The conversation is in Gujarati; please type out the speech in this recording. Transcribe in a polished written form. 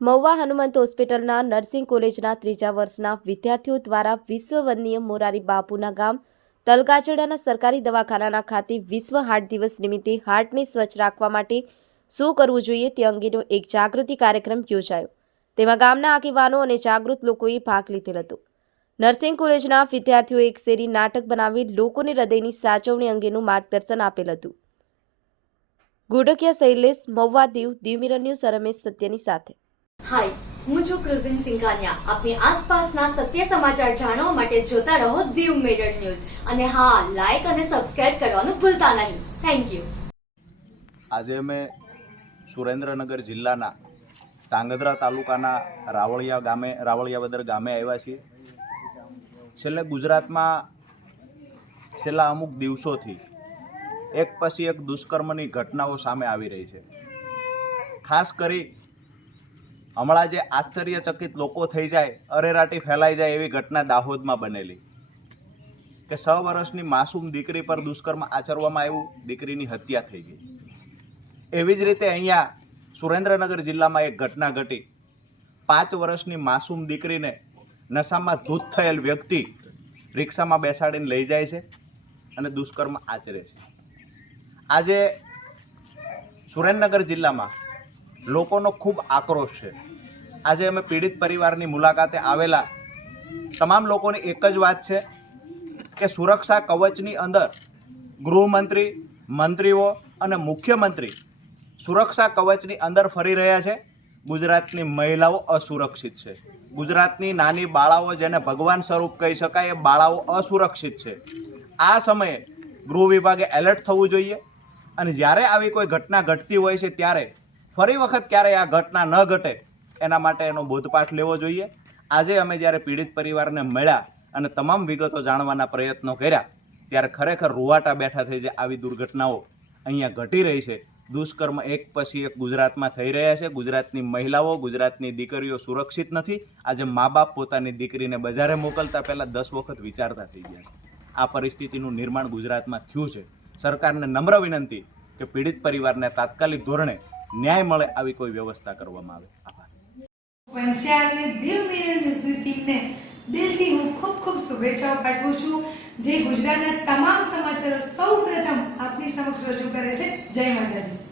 મહુવા હનુમંત હોસ્પિટલના નર્સિંગ કોલેજના 3જા વર્ષના વિદ્યાર્થીઓ દ્વારા વિશ્વ વંદનીય મોરારી બાપુના ગામ તલગાજડાના સરકારી દવાખાનાના ખાતે વિશ્વ હાર્ટ દિવસ નિમિત્તે હાર્ટને સ્વચ્છ રાખવા માટે શું કરવું જોઈએ તે અંગેનો એક જાગૃતિ કાર્યક્રમ યોજાયો। તેમાં ગામના આગેવાનો અને જાગૃત લોકોએ ભાગ લીધેલ હતો। નર્સિંગ કોલેજના વિદ્યાર્થીઓએ એક શેરી નાટક બનાવી લોકોને હૃદયની સાચવણી અંગેનું માર્ગદર્શન આપેલ હતું। ગુડકિયા શૈલેષ, મહુવા, દીવ મિરર ન્યૂઝ, રમેશ સત્યની સાથે। હાય, હું છું ક્રુઝિન સિંઘાનિયા। આપની આસપાસના સત્ય સમાચાર જાણવા માટે જોતા રહો દીવ મિરર ન્યૂઝ અને હા, લાઈક અને સબસ્ક્રાઇબ કરવાનું ભૂલતા નહીં। Thank you. આજે અમે સુરેન્દ્રનગર જિલ્લાના ધાંગધ્રા તાલુકાના રાવળિયાવદર ગામે આવ્યા છીએ। છેલ્લે ગુજરાતમાં છેલ્લા અમુક દિવસોથી એક પછી એક દુષ્કર્મની ઘટનાઓ સામે આવી રહી છે। ખાસ કરી હમણાં જે આશ્ચર્યચકિત લોકો થઈ જાય, અરેરાટી ફેલાઈ જાય એવી ઘટના દાહોદમાં બનેલી કે 6 વર્ષની માસૂમ દીકરી પર દુષ્કર્મ આચરવામાં આવ્યું, દીકરીની હત્યા થઈ ગઈ। એવી જ રીતે અહીંયા સુરેન્દ્રનગર જિલ્લામાં એક ઘટના ઘટી। 5 વર્ષની માસૂમ દીકરીને નશામાં ધૂત થયેલ વ્યક્તિ રિક્ષામાં બેસાડીને લઈ જાય છે અને દુષ્કર્મ આચરે છે। આજે સુરેન્દ્રનગર જિલ્લામાં લોકોનો ખૂબ આક્રોશ છે। આજે અમે પીડિત પરિવારની મુલાકાતે આવેલા તમામ લોકોની એક જ વાત છે કે સુરક્ષા કવચની અંદર ગૃહમંત્રી, મંત્રીઓ અને મુખ્યમંત્રી સુરક્ષા કવચની અંદર ફરી રહ્યા છે। ગુજરાતની મહિલાઓ અસુરક્ષિત છે। ગુજરાતની નાની બાળાઓ, જેને ભગવાન સ્વરૂપ કહી શકાય, એ બાળાઓ અસુરક્ષિત છે। આ સમયે ગૃહ વિભાગે એલર્ટ થવું જોઈએ અને જ્યારે આવી કોઈ ઘટના ઘટતી હોય છે ત્યારે ફરી વખત ક્યારેય આ ઘટના ન ઘટે એના માટે એનો બોધપાઠ લેવો જોઈએ। આજે અમે જ્યારે પીડિત પરિવારને મળ્યા અને તમામ વિગતો જાણવાના પ્રયત્નો કર્યા ત્યારે ખરેખર રૂવાટા બેઠા થઈ જાય। આવી દુર્ઘટનાઓ અહીંયા ઘટી રહી છે। દુષ્કર્મ એક પછી એક ગુજરાતમાં થઈ રહ્યા છે। ગુજરાતની મહિલાઓ, ગુજરાતની દીકરીઓ સુરક્ષિત નથી। આજે મા બાપ પોતાની દીકરીને બજારે મોકલતા પહેલાં 10 વખત વિચારતા થઈ ગયા છે। આ પરિસ્થિતિનું નિર્માણ ગુજરાતમાં થયું છે। સરકારને નમ્ર વિનંતી કે પીડિત પરિવારને તાત્કાલિક ધોરણે ન્યાય મળે આવી કોઈ વ્યવસ્થા કરવામાં આવે। આભાર। પંચાયતને દીવ મિરર ન્યૂઝની ટીમને દિલથી હું ખૂબ શુભેચ્છાઓ પાઠવું છું, જે ગુજરાતના તમામ સમાચારો સૌપ્રથમ આપની સમક્ષ રજૂ કરે છે। જય માતાજી।